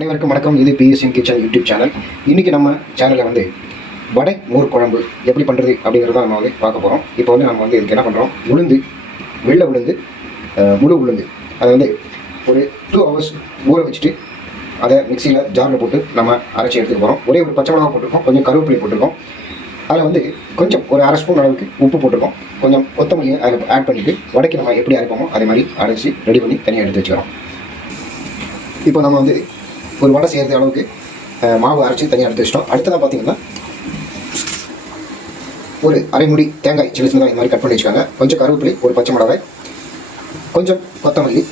அனைவருக்கும் வணக்கம். இது பிஎஸ்என் கிச்சன் யூடியூப் சேனல். இன்றைக்கி நம்ம சேனலில் வந்து வடை மோர் குழம்பு எப்படி பண்ணுறது அப்படிங்கிறத நம்ம வந்து பார்க்க போகிறோம். இப்போ வந்து நம்ம வந்து இதுக்கு என்ன பண்ணுறோம், உளுந்து, வெள்ளை உளுந்து, முழு உளுந்து அதை வந்து ஒரு 2 hours ஊற வச்சுட்டு அதை மிக்சியில் ஜாரில் போட்டு நம்ம அரைச்சி எடுத்துக்க போகிறோம். ஒரே ஒரு பச்சை மிளகா போட்டிருக்கோம், கொஞ்சம் கருவேப்பிலை போட்டிருக்கோம். அதில் வந்து கொஞ்சம் ஒரு 1/2 ஸ்பூன் அளவுக்கு உப்பு போட்டிருக்கோம், கொஞ்சம் கொத்தமல்லியை அதில் ஆட் பண்ணிவிட்டு வடைக்கு நம்ம எப்படி அரைப்போமோ அதே மாதிரி அரைச்சி ரெடி பண்ணி தனியாக எடுத்து வச்சுக்கிறோம். இப்போ நம்ம வந்து ஒரு வடை செய்கிறது அளவுக்கு மாவு அரைச்சி தனியாக எடுத்து வச்சிட்டோம். அடுத்ததாக பார்த்தீங்கன்னா ஒரு அரை முடி தேங்காய் சின்ன சின்னதாக இந்த மாதிரி கட் பண்ணி வச்சுக்காங்க. கொஞ்சம் கருவேப்பிலை, ஒரு பச்சை மிளகாய், கொஞ்சம் கொத்தமல்லி,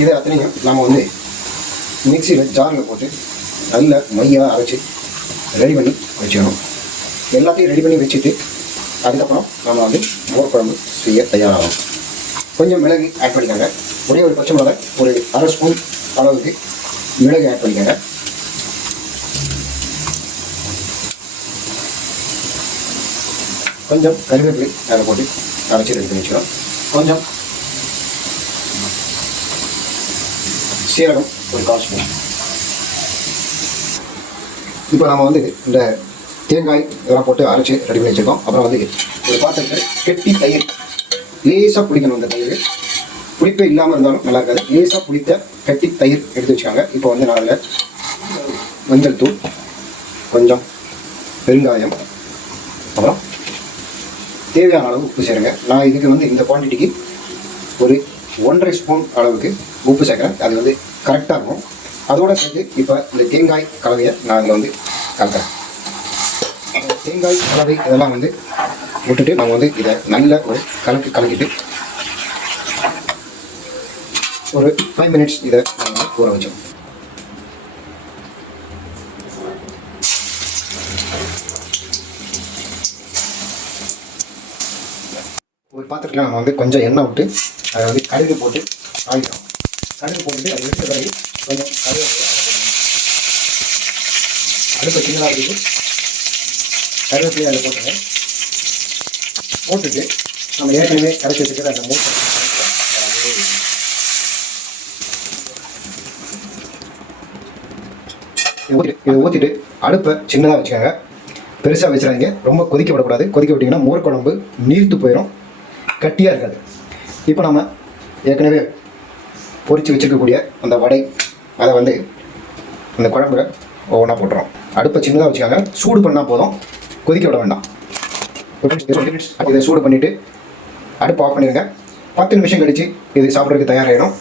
இதை அத்தனையும் நாம் வந்து மிக்சியில் ஜாரில் போட்டு நல்ல மையாக அரைச்சி ரெடி பண்ணி வச்சுக்கணும். எல்லாத்தையும் ரெடி பண்ணி வச்சுட்டு அதுக்கப்புறம் நம்ம வந்து மோர் குழம்பு செய்ய தயாராகும். கொஞ்சம் மிளகு ஆட் பண்ணிக்காங்க. ஒரே ஒரு பச்சை மிளகாய், ஒரு 1/2 ஸ்பூன் அளவுக்கு மிளகு ஆட் பண்ணிக்கோங்க. கொஞ்சம் கருவேப்பிலை அதில் போட்டு அரைச்சி ரெடி பண்ணி வச்சுக்கிறோம். கொஞ்சம் சீரகம், ஒரு 1/4 ஸ்பூன். இப்போ நம்ம வந்து இந்த தேங்காய் இதெல்லாம் போட்டு அரைச்சி ரெடி பண்ணி வச்சுருக்கோம். அப்புறம் வந்து ஒரு பாத்திரத்தில் கெட்டி தயிர், லேசாக பிடிக்கணும். இந்த தயிர் புளிப்பே இல்லாமல் இருந்தாலும் நல்லா இருக்காது. லேசாக புளித்த கட்டி தயிர் எடுத்து வச்சுக்காங்க. இப்போ வந்து நான் அதில் மஞ்சள் தூள், கொஞ்சம் பெருங்காயம், அப்புறம் தேவையான அளவு உப்பு சேருங்க. நான் இதுக்கு வந்து இந்த குவான்டிட்டிக்கு ஒரு 1.5 ஸ்பூன் அளவுக்கு உப்பு சேர்க்குறேன். அது வந்து கரெக்டாக இருக்கும். அதோடு சேர்த்து இப்போ இந்த தேங்காய் கலவையை நான் அதில் வந்து கலக்கிறேன். தேங்காய் கலவை இதெல்லாம் வந்து விட்டுட்டு நம்ம வந்து இதை நல்ல ஒரு கலக்கிட்டு ஒரு 5 minutes இதை நம்ம ஊற வச்சோம். ஒரு பாத்திரத்தில் நம்ம வந்து கொஞ்சம் எண்ணெய் விட்டு அதை வந்து கடுகு போட்டு ஆகிட்டோம். கடுகு போட்டுட்டு அதை எடுத்த பிறகு கொஞ்சம் கருவேப்பிலை அடுப்பை சின்னதாக இருக்குது. கருவேப்பிலையை அதில் போட்டுங்க. போட்டுட்டு நம்ம ஏற்கனவே கரைச்சி வச்சுக்கிற அந்த மூட்டை இதை ஊற்றிட்டு அடுப்பை சின்னதாக வச்சுக்கோங்க. பெருசாக வச்சுறாங்க. ரொம்ப கொதிக்க விடக்கூடாது. கொதிக்க விட்டிங்கன்னா மோர் குழம்பு நீர்த்து போயிடும், கட்டியாக இருக்காது. இப்போ நம்ம ஏற்கனவே பொரித்து வச்சுருக்கக்கூடிய அந்த வடை அதை வந்து அந்த குழம்புல ஒவ்வொன்றா போட்டுறோம். அடுப்பை சின்னதாக வச்சுக்காங்க. சூடு பண்ணால் போதும், கொதிக்க விட வேண்டாம். இதை சூடு பண்ணிவிட்டு அடுப்பு ஆஃப் பண்ணிடுங்க. 10 நிமிஷம் கழித்து இது சாப்பிட்றதுக்கு தயாராகிடும்.